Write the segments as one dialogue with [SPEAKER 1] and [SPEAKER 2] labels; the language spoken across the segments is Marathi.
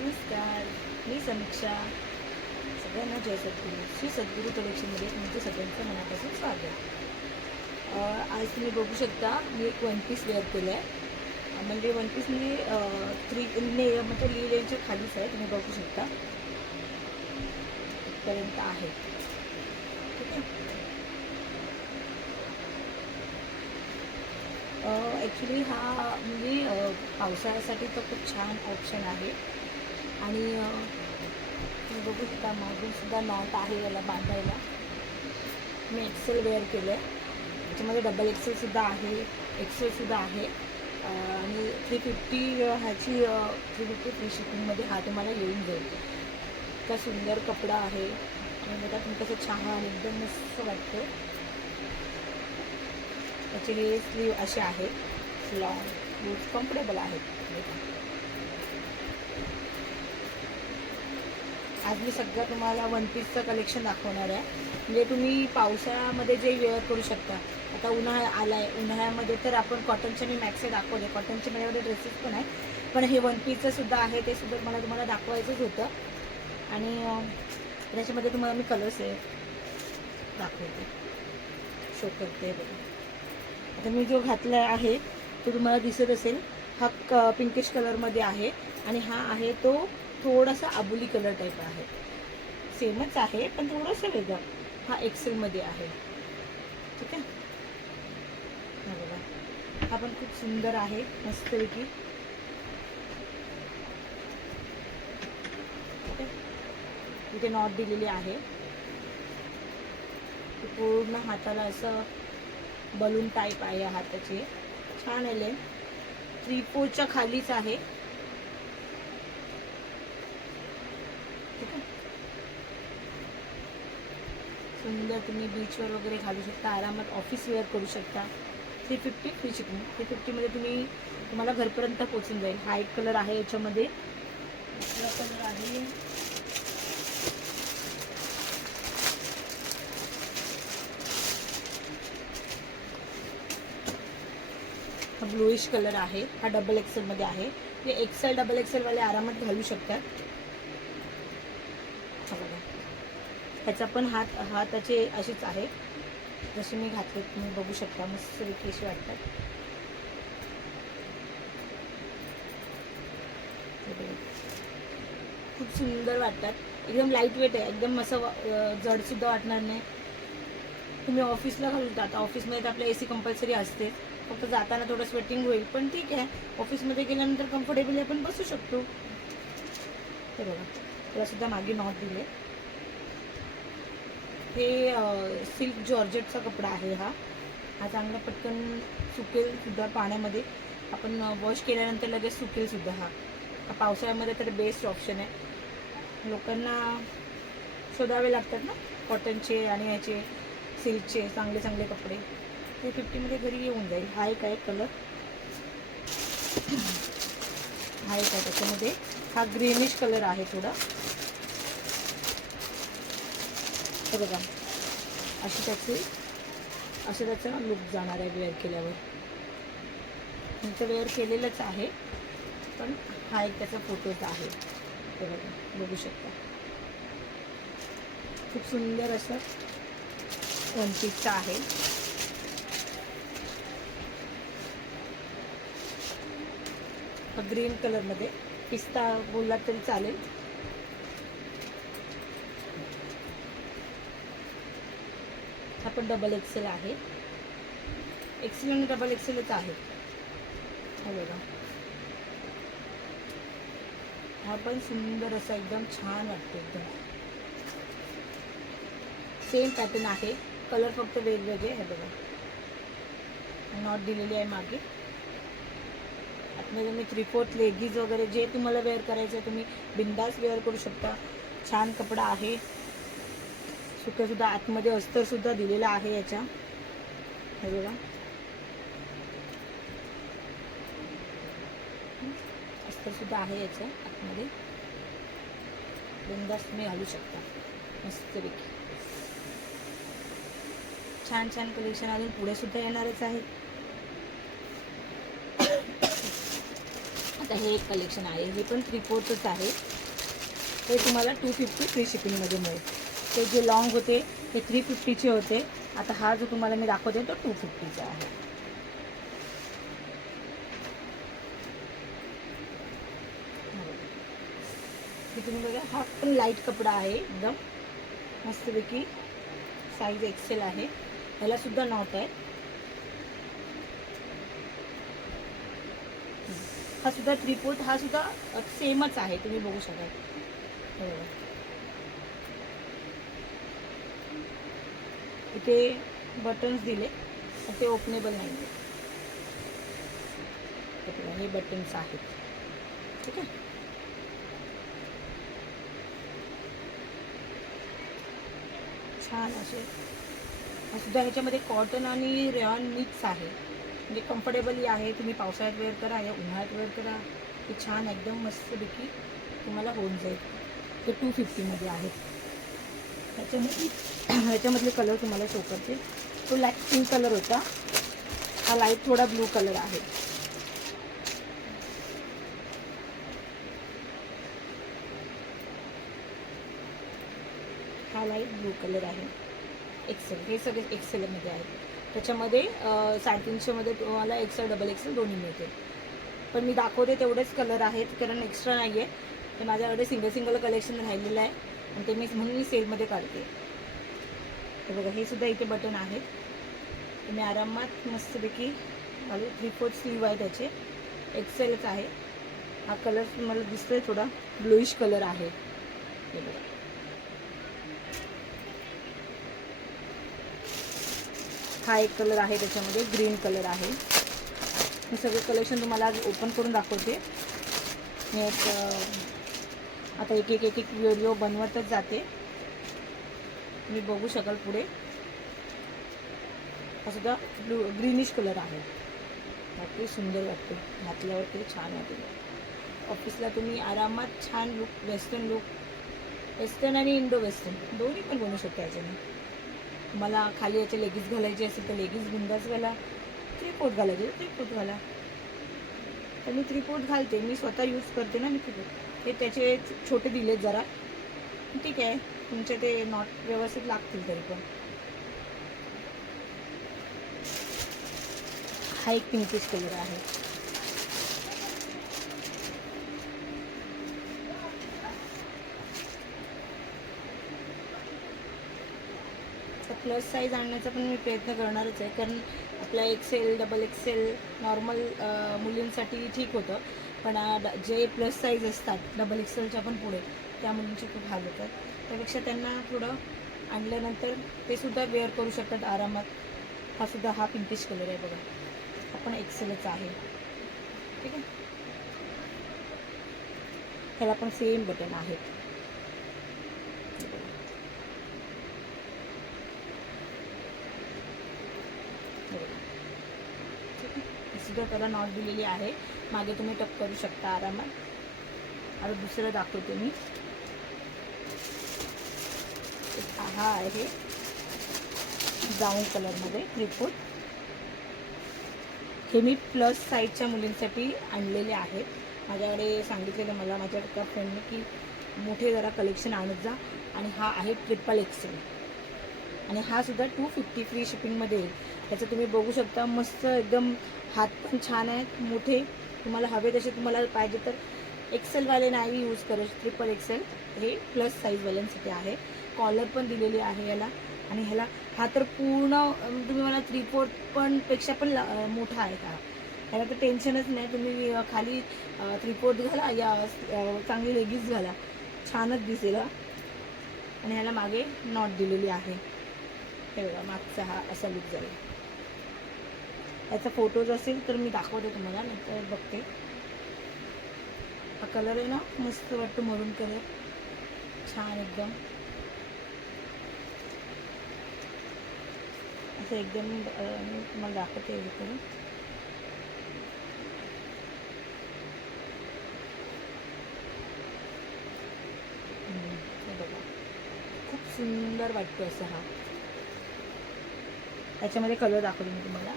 [SPEAKER 1] नमस्कार. मी समीक्षा. सगळ्यांना जय सद्गुरू. श्री सद्गुरू कलेक्शनमध्ये तुमचं सगळ्यांचं मनापासून स्वागत. आज तुम्ही बघू शकता मी एक वन पीस वेअर केलं आहे म्हणजे वन पीस मी थ्री ने म्हणजे ली लेनच्या खालीच आहे तुम्ही बघू शकता. इथपर्यंत आहे. ठीक आहे? ॲक्च्युली हा म्हणजे पावसाळ्यासाठी तर खूप छान ऑप्शन आहे. आणि बघू शकता मागून सुद्धा नॉट आहे याला बांधायला. मी एक्सेल वेअर केलं आहे त्याच्यामध्ये डबल एक्सेलसुद्धा आहे एक्सेलसुद्धा आहे. आणि थ्री फिफ्टी ह्याची थ्री फिफ्टी फ्री शिपिंगमध्ये हा तुम्हाला येऊन जाईल. इतका सुंदर कपडा आहे. आणि बघा तुम्ही कसं छान एकदम मस्त वाटतं त्याचे हे स्लीव असे आहेत. लॉंग बूट कम्फर्टेबल आहेत. आज मी सगळं तुम्हाला वन पीसचं कलेक्शन दाखवणार आहे. म्हणजे तुम्ही पावसाळ्यामध्ये जे वेअर करू शकता. आता उन्हाळा आला आहे उन्हाळ्यामध्ये तर आपण कॉटनचे मी मॅक्से दाखवले. कॉटनचे माझ्यामध्ये ड्रेसेस पण आहेत. पण हे वन पीसचं सुद्धा आहे. ते सुद्धा मला तुम्हाला दाखवायचंच होतं. आणि त्याच्यामध्ये तुम्हाला मी कलर्स आहे दाखवते. शो करते बघा. आता मी जो घातला आहे तो तुम्हाला दिसत असेल. हा क पिंकिश कलरमध्ये आहे. आणि हा आहे तो थोडासा आबुली कलर टाईप आहे. सेमच आहे पण थोडंसं वेगळं हा एक्सेलमध्ये आहे. ठीक आहे? हा बघा. हा पण खूप सुंदर आहे मस्तपैकी ठीक इथे नॉट दिलेली आहे. पूर्ण हाताला असं बलून टाईप आहे हाताचे. छान आले थ्री फोरच्या खालीच आहे. सुंदर तुम्ही बीचवर वगैरे घालू शकता आरामात ऑफिस वेअर करू शकता. Three fifty free shipping three फिफ्टीमध्ये तुम्ही तुम्हाला घरपर्यंत पोचून जाईल. हा एक कलर आहे याच्यामध्ये. दुसरा कलर आहे. हा ब्लूइश कलर आहे. हा डबल एक्सेलमध्ये आहे. ते एक्सेल डबल एक्सेल वाले आरामात घालू शकतात. हा बघा. ह्याचा पण हात हाताचे असेच आहे जसे मी घातले तुम्ही बघू शकता. मस्त अशी वाटतात. खूप सुंदर वाटतात. एकदम लाइट वेट आहे. एकदम असं जडसुद्धा वाटणार नाही. तुम्ही ऑफिसला घालून आता ऑफिसमध्ये तर आपल्या ए सी कंपल्सरी असते फक्त जाताना थोडं स्वेटिंग होईल. पण ठीक आहे. ऑफिसमध्ये गेल्यानंतर कम्फर्टेबली आपण बसू शकतो. तर बघा. त्याला सुद्धा मागे नॉट दिले. हे सिल्क जॉर्जेटचा कपडा आहे हा. हा चांगला पटकन सुकेल सुद्धा पाण्यामध्ये. आपण वॉश केल्यानंतर लगेच सुकेल सुद्धा हा. हा पावसाळ्यामध्ये तर बेस्ट ऑप्शन आहे. लोकांना शोधावे लागतात ना कॉटनचे आणि याचे सिल्कचे चांगले चांगले कपडे. ते फिफ्टीमध्ये घरी येऊन जाईल. हा एक आहे कलर हा एक आहे त्याच्यामध्ये. हा ग्रीनिश कलर आहे थोडा. हे बघा. अशी त्याची असं त्याचा लुक जाणार आहे वेअर केल्यावर. मी तर वेअर केलेलंच आहे पण हा एक त्याचा फोटोच आहे. हे बघा बघू शकता. खूप सुंदर असं वन आहे. ग्रीन कलरमध्ये पिस्ता बोलला तरी चालेल. हा पण डबल एक्सेल आहे. एक्सेल आणि डबल एक्सेलच आहे. हा बघा. हा पण सुंदर असा एकदम छान वाटतो एकदम. सेम पॅटर्न आहे. कलर फक्त वेगवेगळे आहे बघा. नॉट दिलेली आहे मागे. आतमध्ये तुम्ही थ्री फोर्थ लेगीज वगैरे जे तुम्हाला वेअर करायचं आहे तुम्ही बिंदास वेअर करू शकता. छान कपडा आहे. सुद्धा सुद्धा आतमध्ये अस्तर सुद्धा दिलेला आहे याच्या. हे बघा. अस्तर सुद्धा आहे याच्या आतमध्ये. बिंदास तुम्ही घालू शकता. मस्तपैकी. छान छान कलेक्शन अजून पुढे सुद्धा येणारच आहे. आता हे एक कलेक्शन आहे. हे पण थ्री फोर्थच आहे. ते तुम्हाला टू फिफ्टी फ्री शिपिंगमध्ये मिळेल. ते जे लॉंग होते थ्री फिफ्टीचे होते. आता हा जो तुम्हाला मी दाखवते तो टू फिफ्टीचा आहे. हे बघा, हा पण कपडा आहे एकदम. मस्तपैकी साईज एक्सेल आहे. ह्याला सुद्धा नॉट आहे. हा सुद्धा त्रिपोट हा सुद्धा सेमच आहे. तुम्ही बघू शकाल. हे. इथे बटन्स दिले. ते ओपनेबल नाही हे बटन्स आहेत. ठीक आहे? छान असे. सुद्धा ह्याच्यामध्ये कॉटन आणि रेऑन मिक्स आहे. म्हणजे कम्फर्टेबलही आहे. तुम्ही पावसाळ्यात वेअर करा या उन्हाळ्यात वेअर करा. ते छान एकदम मस्तपैकी तुम्हाला होऊन जाईल. ते टू फिफ्टीमध्ये आहेत ह्याच्यामध्ये ह्याच्यामधले कलर तुम्हाला शो करते. तो लाइट पिंक कलर होता. हा लाइट थोडा ब्लू कलर आहे. हा लाइट ब्लू कलर आहे. एक्सेल हे सगळे एक्सेलमध्ये आहेत. त्याच्यामध्ये साडेतीनशेमध्ये तुम्हाला एक्सेल डबल एक्सेल दोन्ही मिळते पण मी दाखवते तेवढेच कलर आहेत कारण एक्स्ट्रा नाही आहे तर माझ्याकडे सिंगल सिंगल कलेक्शन राहिलेलं आहे. आणि ते मी म्हणून मी सेलमध्ये काढते. हे बघा हे सुद्धा इथे बटन आहेत. तुम्ही आरामात मस्तपैकी घालू. थ्री फोर्थ स्लीव आहे त्याचे. एक्सेलच आहे. हा कलर मला दिसतोय थोडा ब्लूइश कलर आहे. हे बघा. हा एक कलर आहे त्याच्यामध्ये ग्रीन कलर आहे. हे सगळे कलेक्शन तुम्हाला आज ओपन करून दाखवते. मी एक, आता एक एक एक एक व्हिडिओ बनवतच जाते. तुम्ही बघू शकाल पुढे. हा सुद्धा ब्लू ग्रीनिश कलर आहे. बाकी सुंदर वाटते. घातल्यावर ते छान वाटते. ऑफिसला तुम्ही आरामात छान लुक वेस्टर्न लुक वेस्टर्न आणि इंडो वेस्टर्न दोन्ही पण बनवू शकता याच्याने. मला खाली याचे लेगीज घालायचे असेल तर लेगीज बिंदास घाला. त्रिकोट घालायचे त्रिकोट त्रिपोट घाला. तर मी त्रिकोट घालते. मी स्वतः यूज करते ना मी त्रिकोट हे त्याचे छोटे दिलेत जरा. ठीक आहे. तुमचे ते नॉट व्यवस्थित लागतील तरी पण. हा एक पिंकिश कलर आहे. प्लस साईज आणण्याचा पण मी प्रयत्न करणारच आहे. कारण आपला एक्सेल डबल एक्सेल नॉर्मल मुलींसाठी ठीक होतं. पण जे प्लस साईज असतात डबल एक्सेलच्या पण पुढे त्या मुलींचे खूप हाल होतात. त्यापेक्षा त्यांना थोडं आणल्यानंतर ते सुद्धा वेअर करू शकतात आरामात. हा सुद्धा हा पिंकिश कलर आहे बघा. हा पण एक्सेलच आहे. ठीक आहे? ह्याला पण सेम बटन आहेत ठीक आहे सुद्धा त्याला नॉट दिलेली आहे. मागे तुम्ही टप करू शकता आरामात. आता दुसरं दाखवते मी. हा आहे ब्राऊन कलरमध्ये त्रिपूट हे मी प्लस साईजच्या मुलींसाठी आणलेले आहेत. माझ्याकडे सांगितलेलं मला माझ्या एका फ्रेंडने की मोठे जरा कलेक्शन आणत जा. आणि हा आहे ट्रिपल एक्सेल. आणि हा सुद्धा टू फिफ्टी फ्री शिपिंगमध्ये येईल त्याचं तुम्ही बघू शकता मस्त एकदम हात पण छान आहेत मोठे. तुम्हाला हवे तसे तुम्हाला पाहिजे तर एक्सेलवाले नाही यूज करू ट्रिपल एक्सेल हे प्लस साईजवाल्यांसाठी आहे. कॉलर पण दिलेली आहे याला. आणि ह्याला हा तर पूर्ण तुम्ही मला थ्री फोर्थ पण पेक्षा पण ला- मोठा आहे हा. ह्याला तर टेन्शनच नाही. तुम्ही खाली थ्री फोर्थ घाला या चांगली लेगीज घाला. छानच दिसेल आणि ह्याला मागे नॉट दिलेली आहे. हे बघा मागचा हा असा लुक झाला. याचा फोटोज असेल तर मी दाखवते तुम्हाला नंतर बघते. हा कलर आहे ना मस्त वाटतो मरून कलर छान एकदम. असं एकदम मी तुम्हाला दाखवते एवढं करून बघा. खूप सुंदर वाटतो असं हा. याच्यामध्ये कलर दाखवते मी तुम्हाला.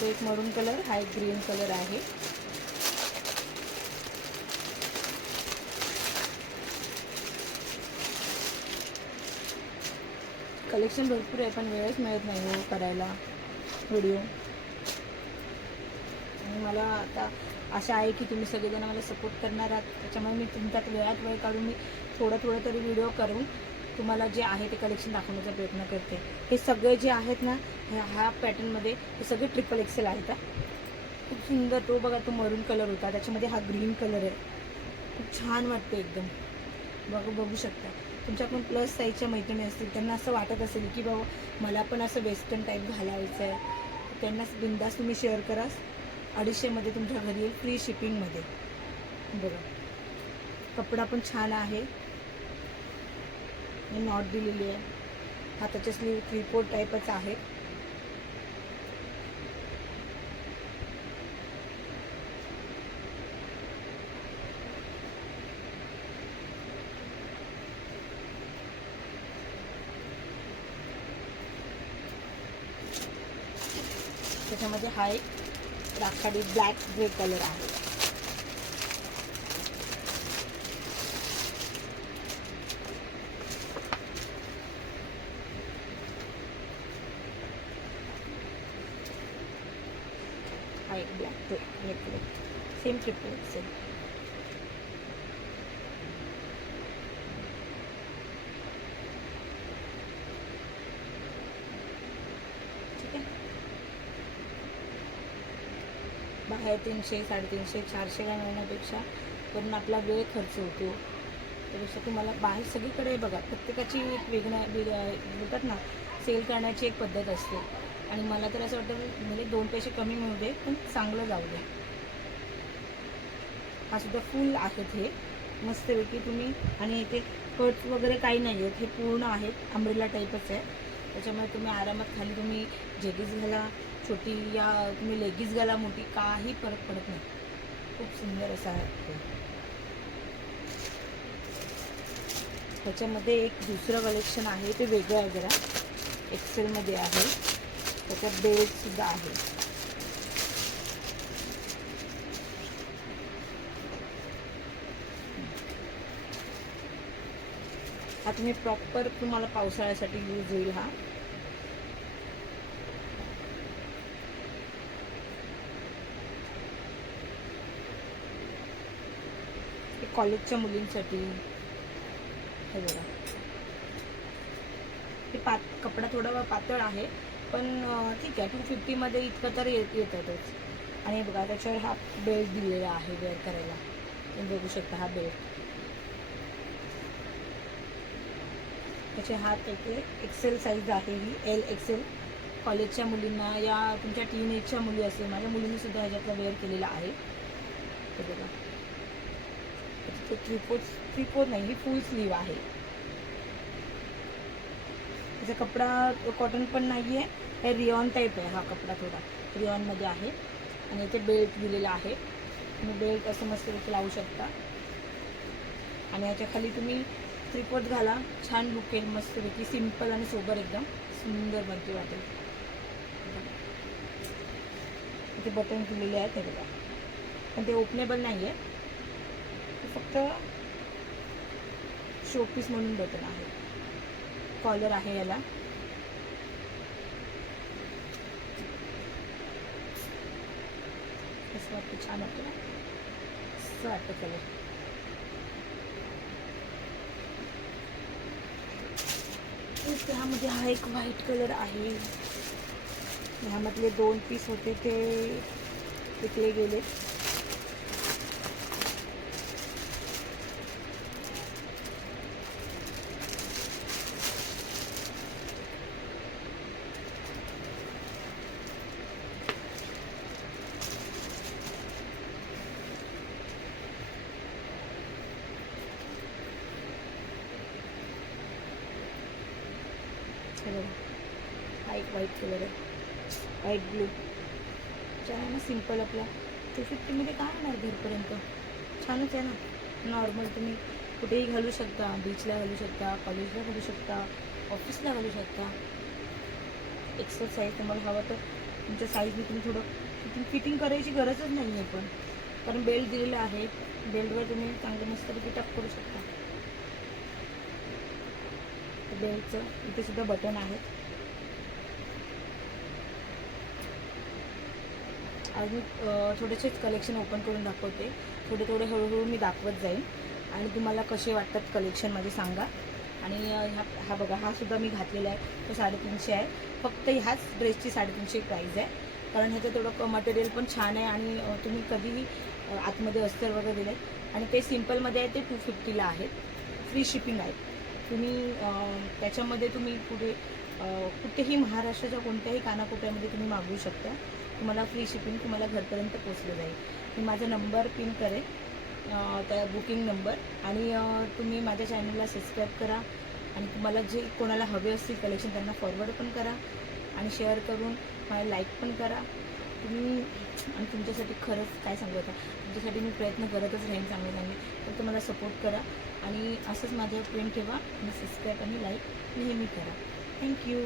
[SPEAKER 1] तो एक मरून कलर हा एक ग्रीन कलर आहे. कलेक्शन भरपूर आहे पण वेळच मिळत नाही हो करायला. व्हिडिओ आणि मला आता आशा आहे की तुम्ही सगळेजण मला सपोर्ट करणार आहात. त्याच्यामुळे मी तुमच्यात वेळात वेळ काढून मी थोडं थोडं तरी व्हिडिओ करून तुम्हाला जे आहे ते कलेक्शन दाखवण्याचा प्रयत्न करते. हे सगळे जे आहेत ना ह्या ह्या पॅटर्नमध्ये हे सगळे ट्रिपल एक्सेल आहेत खूप सुंदर तो बघा तो मरून कलर होता. त्याच्यामध्ये हा ग्रीन कलर आहे. खूप छान वाटते एकदम. बघू बघू शकता. तुमच्या पण प्लस साईजच्या मैत्रिणी असतील त्यांना असं वाटत असेल की बाबा मला पण असं वेस्टर्न टाईप घालायचं आहे. त्यांना बिंदास तुम्ही शेअर करा. अडीचशेमध्ये तुमच्या घरी येईल फ्री शिपिंगमध्ये बरं कपडा पण छान आहे. मी नॉट दिलेली आहे. हाताच्या स्लीव थ्री फोर टाईपच आहे. त्याच्यामध्ये हा एक राखाडी ब्लॅक ग्रे कलर आहे हा एक black grey grey colour same triple same ठीक आहे. बाहेर तीनशे साडेतीनशे चारशे काय मिळण्यापेक्षा आपला वेळ खर्च होतो. त्यापेक्षा तुम्हाला बाहेर सगळीकडे बघा प्रत्येकाची एक वेगळ्या बोलतात ना सेल करण्याची एक पद्धत असते. आणि मला तर असं वाटतं म्हणजे दोन पैसे कमी मिळू दे पण चांगलं जाऊ दे. हा सुद्धा फुल आहेत हे. मस्तपैकी तुम्ही आणि इथे कट्स वगैरे काही नाही आहेत. हे पूर्ण आहेत. आंब्रेला टाईपच आहे. त्याच्यामुळे तुम्ही आरामात खाली तुम्ही जेगीज घाला. छोटी या तुम्ही लेगीज घाला मोठी काही फरक पडत नाही. खूप सुंदर असा आहे. त्याच्यामध्ये एक दुसरं कलेक्शन आहे. ते वेगळं आहे जरा. एक्सेलमध्ये आहे. त्याच्यात बेल्टसुद्धा आहे. तुम्ही प्रॉपर तुम्हाला पावसाळ्यासाठी यूज होईल हा. कॉलेजच्या मुलींसाठी हे बघा. हे पात कपडा थोडा पातळ आहे पण ठीक आहे टू फिफ्टीमध्ये इतकं तर येत येतातच. आणि बघा त्याच्यावर हा बेल्ट दिलेला आहे वेअर करायला. तुम्ही बघू शकता हा बेल्ट त्याचे हात एक एक्सेल साईज आहे ही एल एक्सेल कॉलेजच्या मुलींना या तुमच्या टीन एजच्या मुली असेल माझ्या मुलींनी सुद्धा ह्याच्यातला वेअर केलेला आहे. हे बघा. ते थ्री फोर्थ थ्री नाही ही फुल स्लीव आहे. त्याचा कपडा कॉटन पण नाही आहे हे रिऑन टाईप आहे हा कपडा थोडा रिऑनमध्ये आहे. आणि इथे बेल्ट दिलेला आहे. तुम्ही बेल्ट असं मस्त लावू शकता. आणि याच्या खाली तुम्ही त्रिकोट घाला. छान लुक येईल मस्तपैकी सिंपल आणि सोबर एकदम. सुंदर बनते वाटेल. इथे बटन दिलेले आहेत हे बघा. पण ते ओपनेबल नाही आहे ते फक्त शोपीस म्हणून बटन आहे. कॉलर आहे याला. असं वाटतं छान वाटतं ना? असं वाटतं कलर त्यामध्ये हा एक व्हाईट कलर आहे. ह्यामधले दोन पीस होते ते विकले गेले हे बघा हा एक व्हाईट कलर आहे व्हाईट ब्लू छान आहे ना सिंपल आपला. टू फिफ्टीमध्ये काय होणार घरपर्यंत? छानच आहे ना. नॉर्मल तुम्ही कुठेही घालू शकता बीचला घालू शकता कॉलेजला घालू शकता ऑफिसला घालू शकता. एक्स्ट्रा साईज तुम्हाला हवं तर तुमच्या साईजने तुम्ही थोडं फिटिंग फिटिंग करायची गरजच नाही आहे पण. कारण बेल्ट दिलेला आहे. बेल्टवर तुम्ही चांगलं मस्तपैकी टप करू शकता. बेल्टचं इथे सुद्धा बटन आहेत. आज मी अं, कलेक्शन ओपन करून दाखवते. थोडे थोडे हळूहळू मी दाखवत जाईन. आणि तुम्हाला कसे वाटतात कलेक्शन माझे सांगा. आणि ह्या हा बघा हा सुद्धा मी घातलेला आहे. तो साडेतीनशे आहे. फक्त ह्याच ड्रेसची साडेतीनशे प्राईज आहे. कारण ह्याचं थोडं मटेरियल पण छान आहे आणि तुम्ही कधीही आतमध्ये अस्तर वगैरे दिले आणि ते सिम्पलमध्ये आहे ते टू फिफ्टीला आहेत. फ्री शिपिंग आहे तुम्ही त्याच्यामध्ये तुम्ही कुठे कुठेही महाराष्ट्राच्या कोणत्याही कानाकोपऱ्यामध्ये तुम्ही मागवू शकता. तुम्हाला फ्री शिपिंग तुम्हाला घरपर्यंत पोचलं जाईल. मी माझा नंबर पिन करेन त्या बुकिंग नंबर आणि तुम्ही माझ्या चॅनलला सबस्क्राईब करा आणि तुम्हाला जे कोणाला हवे असतील कलेक्शन त्यांना फॉरवर्ड पण करा आणि शेअर करून मला लाईक पण करा. तुम्ही आणि तुमच्यासाठी खरंच काय सांगू आता तुमच्यासाठी मी प्रयत्न करतच राहीन चांगले चांगले. तर तुम्हाला सपोर्ट करा आणि असंच माझं प्रेम ठेवा आणि सबस्क्राईब आणि लाईक नेहमी करा. थँक्यू